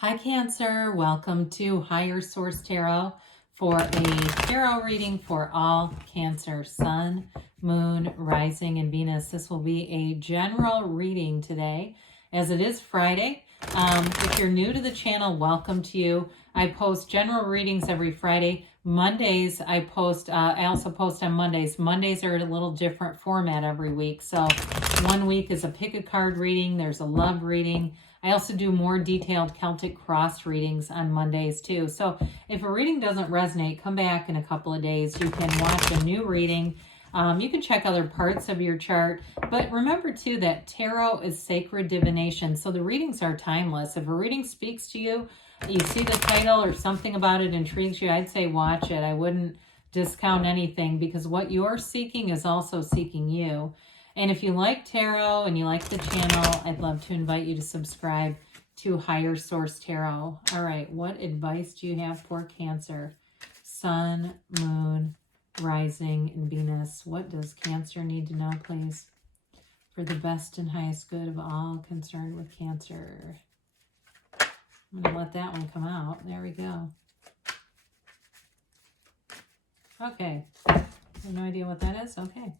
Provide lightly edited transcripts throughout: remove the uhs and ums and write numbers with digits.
Hi Cancer, welcome to Higher Source Tarot for a tarot reading for all Cancer, Sun, Moon, Rising, and Venus. This will be a general reading today as it is Friday. If you're new to the channel, welcome to you. I post general readings every Friday. Mondays I also post on Mondays. Mondays are a little different format every week. So one week is a pick a card reading. There's a love reading. I also do more detailed Celtic cross readings on Mondays too. So if a reading doesn't resonate, come back in a couple of days. You can watch a new reading. You can check other parts of your chart. But remember too that tarot is sacred divination. So the readings are timeless. If a reading speaks to you, you see the title or something about it intrigues you, I'd say watch it. I wouldn't discount anything because what you're seeking is also seeking you. And if you like tarot and you like the channel, I'd love to invite you to subscribe to Higher Source Tarot. All right, what advice do you have for Cancer? Sun, Moon, Rising, and Venus. What does Cancer need to know, please? For the best and highest good of all concerned with Cancer. I'm going to let that one come out. There we go. Okay. I have no idea what that is. Okay.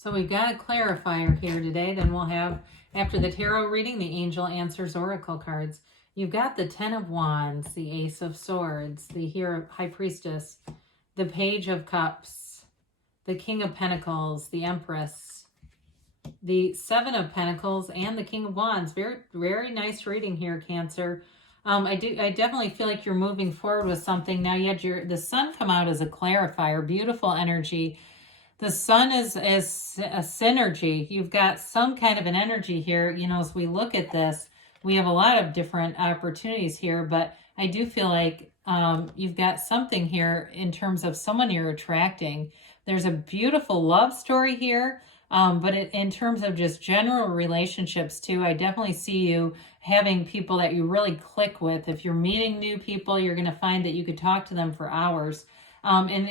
So we've got a clarifier here today. Then we'll have, after the tarot reading, the Angel Answers Oracle cards. You've got the Ten of Wands, the Ace of Swords, the High Priestess, the Page of Cups, the King of Pentacles, the Empress, the Seven of Pentacles, and the King of Wands. Very, very nice reading here, Cancer. I definitely feel like you're moving forward with something. Now you had the Sun come out as a clarifier. Beautiful energy. The Sun is a synergy. You've got some kind of an energy here. You know, as we look at this, we have a lot of different opportunities here, but I do feel like you've got something here in terms of someone you're attracting. There's a beautiful love story here, but in terms of just general relationships too, I definitely see you having people that you really click with. If you're meeting new people, you're going to find that you could talk to them for hours. And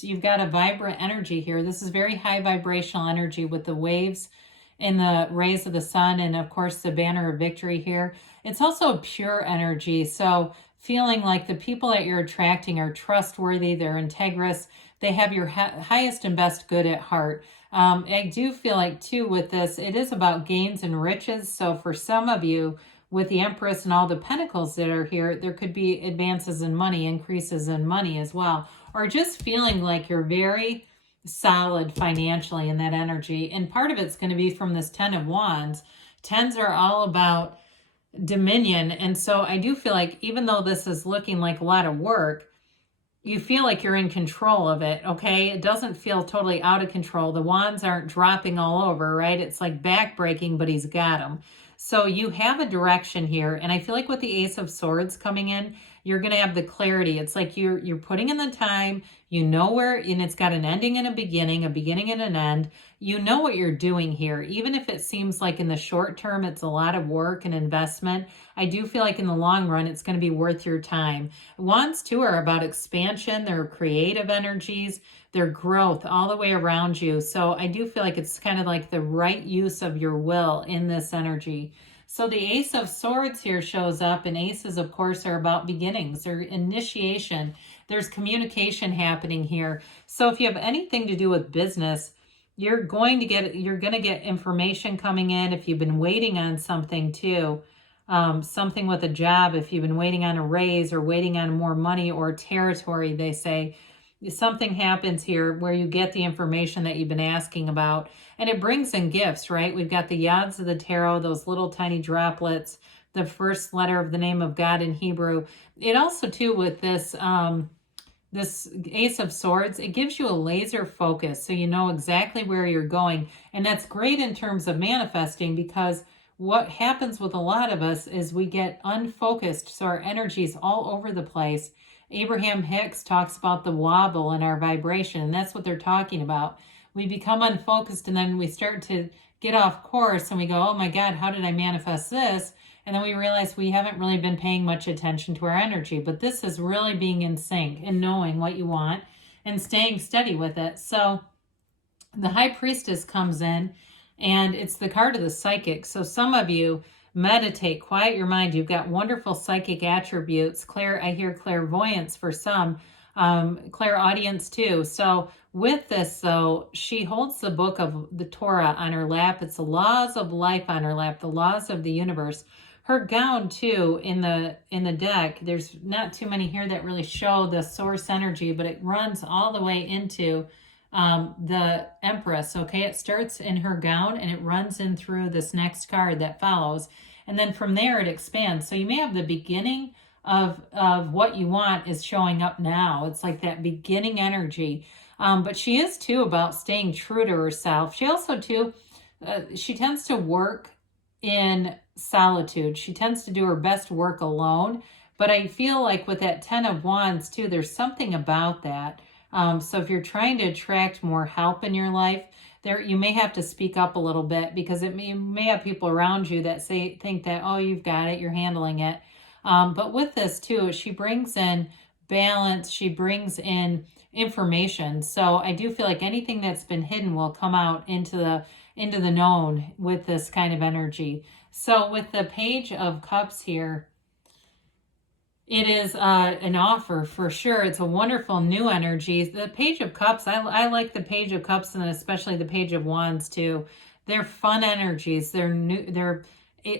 you've got a vibrant energy here. This is very high vibrational energy with the waves and the rays of the sun and, of course, the banner of victory here. It's also pure energy. So feeling like the people that you're attracting are trustworthy, they're integrous, they have your highest and best good at heart. I do feel like, too, with this, it is about gains and riches. So for some of you, with the Empress and all the pentacles that are here, there could be advances in money, increases in money as well, or just feeling like you're very solid financially in that energy. And part of it's going to be from this Ten of Wands. Tens are all about dominion. And so I do feel like even though this is looking like a lot of work, you feel like you're in control of it, okay? It doesn't feel totally out of control. The wands aren't dropping all over, right? It's like backbreaking, but he's got them. So you have a direction here, and I feel like with the Ace of Swords coming in, you're going to have the clarity. It's like you're putting in the time, you know where, and it's got an ending and a beginning and an end. You know what you're doing here. Even if it seems like in the short term, it's a lot of work and investment, I do feel like in the long run, it's going to be worth your time. Wands too are about expansion, their creative energies, their growth all the way around you. So I do feel like it's kind of like the right use of your will in this energy. So the Ace of Swords here shows up, and aces, of course, are about beginnings or initiation. There's communication happening here. So if you have anything to do with business, you're going to get information coming in. If you've been waiting on something too, something with a job, if you've been waiting on a raise or waiting on more money or territory, they say, something happens here where you get the information that you've been asking about, and it brings in gifts, right? We've got the Yads of the Tarot, those little tiny droplets, the first letter of the name of God in Hebrew. It also, too, with this Ace of Swords, it gives you a laser focus, so you know exactly where you're going, and that's great in terms of manifesting, because what happens with a lot of us is we get unfocused, so our energy's all over the place. Abraham Hicks talks about the wobble in our vibration, and that's what they're talking about. We become unfocused, and then we start to get off course, and we go, oh my God, how did I manifest this? And then we realize we haven't really been paying much attention to our energy. But this is really being in sync and knowing what you want and staying steady with it. So the High Priestess comes in, And it's the card of the psychic. So some of you meditate, quiet your mind. You've got wonderful psychic attributes. I hear clairvoyance for some, clairaudience too. So with this, though, she holds the book of the Torah on her lap. It's the laws of life on her lap, the laws of the universe. Her gown too, in the deck, there's not too many here that really show the source energy, but it runs all the way into the Empress. Okay, it starts in her gown and it runs in through this next card that follows, and then from there it expands. So you may have the beginning of what you want is showing up now. It's like that beginning energy. But she is too about staying true to herself. She also too, she tends to work in solitude. She tends to do her best work alone. But I feel like with that 10 of Wands too, there's something about that. So if you're trying to attract more help in your life, you may have to speak up a little bit, because you may have people around you that think that, oh, you've got it, you're handling it. But with this too, she brings in balance. She brings in information. So I do feel like anything that's been hidden will come out into the known with this kind of energy. So with the Page of Cups here, it is an offer for sure. It's a wonderful new energy. The Page of Cups, I like the Page of Cups, and especially the Page of Wands too. They're fun energies. They're new. They're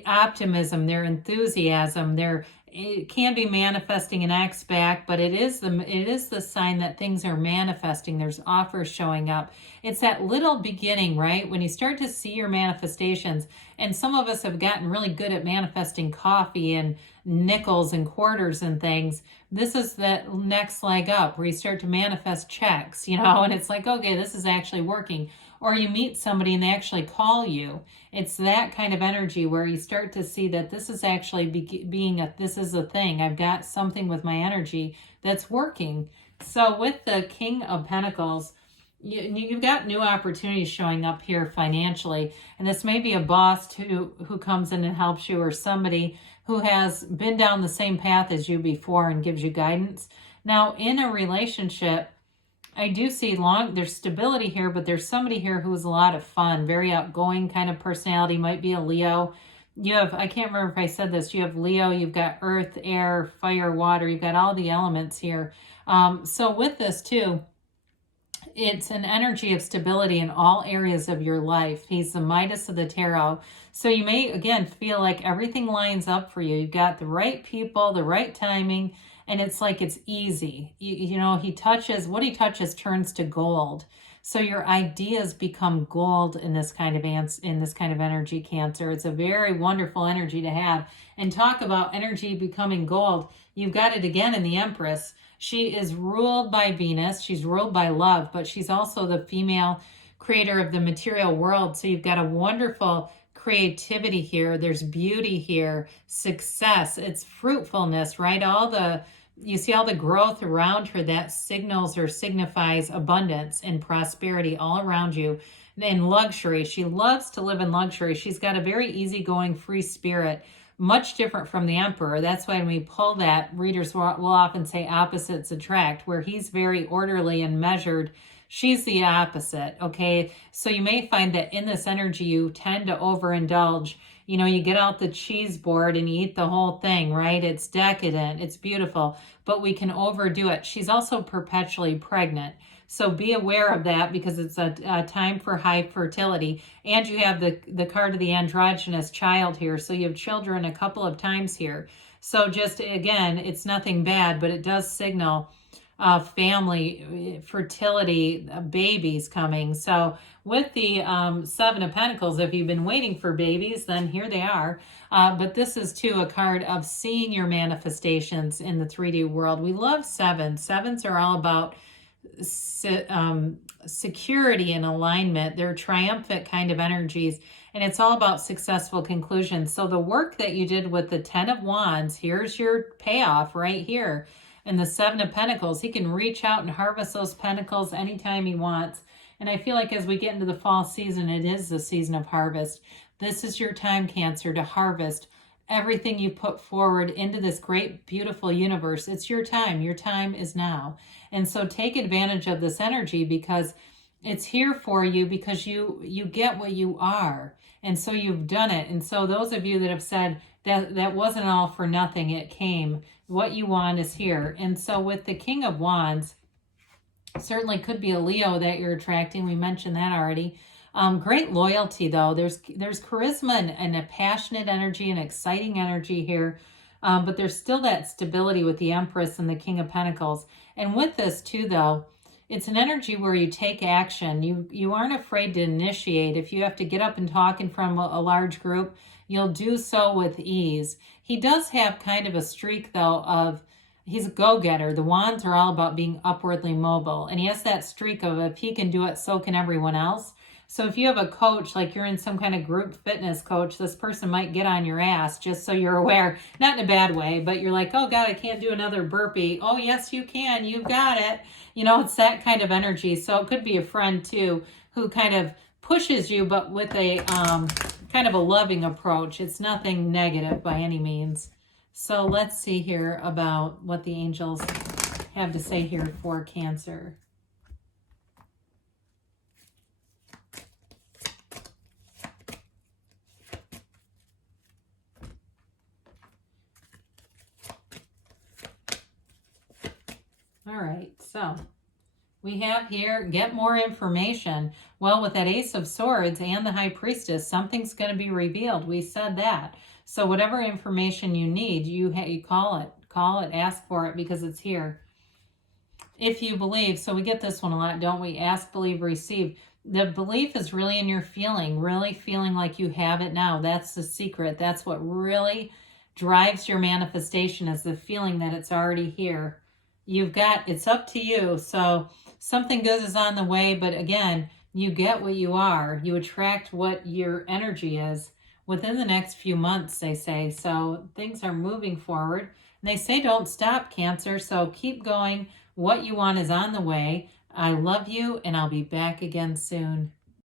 optimism. They're enthusiasm. It can be manifesting an X back, but it is the sign that things are manifesting. There's offers showing up. It's that little beginning, right? When you start to see your manifestations, and some of us have gotten really good at manifesting coffee and nickels and quarters and things. This is that next leg up where you start to manifest checks, and it's like, okay, this is actually working. Or you meet somebody and they actually call you. It's that kind of energy where you start to see that this is actually this is a thing. I've got something with my energy that's working. So with the King of Pentacles, you've got new opportunities showing up here financially. And this may be a boss who comes in and helps you, or somebody who has been down the same path as you before and gives you guidance. Now, in a relationship, I do see there's stability here, but there's somebody here who is a lot of fun, very outgoing kind of personality, might be a Leo. I can't remember if I said this, you have Leo, you've got earth, air, fire, water, you've got all the elements here. So with this too, it's an energy of stability in all areas of your life. He's the Midas of the tarot. So you may, again, feel like everything lines up for you. You've got the right people, the right timing, and it's like it's easy. What he touches turns to gold. So your ideas become gold in this kind of energy, Cancer. It's a very wonderful energy to have. And talk about energy becoming gold. You've got it again in the Empress. She is ruled by Venus. She's ruled by love, but she's also the female creator of the material world. So you've got a wonderful creativity here. There's beauty here, success. It's fruitfulness, right? You see all the growth around her that signals or signifies abundance and prosperity all around you. And luxury. She loves to live in luxury. She's got a very easygoing, free spirit, much different from the Emperor. That's why when we pull that, readers will often say opposites attract, where he's very orderly and measured. She's the opposite, okay? So you may find that in this energy, you tend to overindulge. You get out the cheese board and you eat the whole thing, right? It's decadent, it's beautiful, but we can overdo it. She's also perpetually pregnant. So be aware of that, because it's a time for high fertility. And you have the card of the androgynous child here. So you have children a couple of times here. So just, again, it's nothing bad, but it does signal family, fertility, babies coming. So with the Seven of Pentacles, if you've been waiting for babies, then here they are. But this is too a card of seeing your manifestations in the 3D world. We love sevens. Sevens are all about security and alignment. They're triumphant kind of energies, and it's all about successful conclusions. So the work that you did with the 10 of Wands, here's your payoff right here. And the Seven of Pentacles, he can reach out and harvest those pentacles anytime he wants. And I feel like as we get into the fall season, it is the season of harvest. This is your time, Cancer, to harvest everything you put forward into this great, beautiful universe. It's your time. Your time is now. And so take advantage of this energy, because It's here for you because you get what you are. And so you've done it. And so those of you that have said that wasn't all for nothing, it came. What you want is here. And so with the King of Wands, certainly could be a Leo that you're attracting. We mentioned that already. Great loyalty, though. There's charisma and a passionate energy and exciting energy here. But there's still that stability with the Empress and the King of Pentacles. And with this, too, though, it's an energy where you take action. You aren't afraid to initiate. If you have to get up and talk in front of a large group, you'll do so with ease. He does have kind of a streak, though, of he's a go-getter. The Wands are all about being upwardly mobile. And he has that streak of if he can do it, so can everyone else. So if you have a coach, like you're in some kind of group fitness coach, this person might get on your ass, just so you're aware. Not in a bad way, but you're like, oh God, I can't do another burpee. Oh yes, you can. You've got it. You know, it's that kind of energy. So it could be a friend too, who kind of pushes you, but with a kind of a loving approach. It's nothing negative by any means. So let's see here about what the angels have to say here for Cancer. All right, so we have here, get more information. Well, with that Ace of Swords and the High Priestess, something's going to be revealed. We said that. So whatever information you need, you call it, ask for it because it's here. If you believe, so we get this one a lot, don't we? Ask, believe, receive. The belief is really in your feeling, really feeling like you have it now. That's the secret. That's what really drives your manifestation, is the feeling that it's already here. You've got, it's up to you. So something good is on the way, but again, you get what you are. You attract what your energy is within the next few months, they say. So things are moving forward. And they say don't stop, Cancer, so keep going. What you want is on the way. I love you, and I'll be back again soon.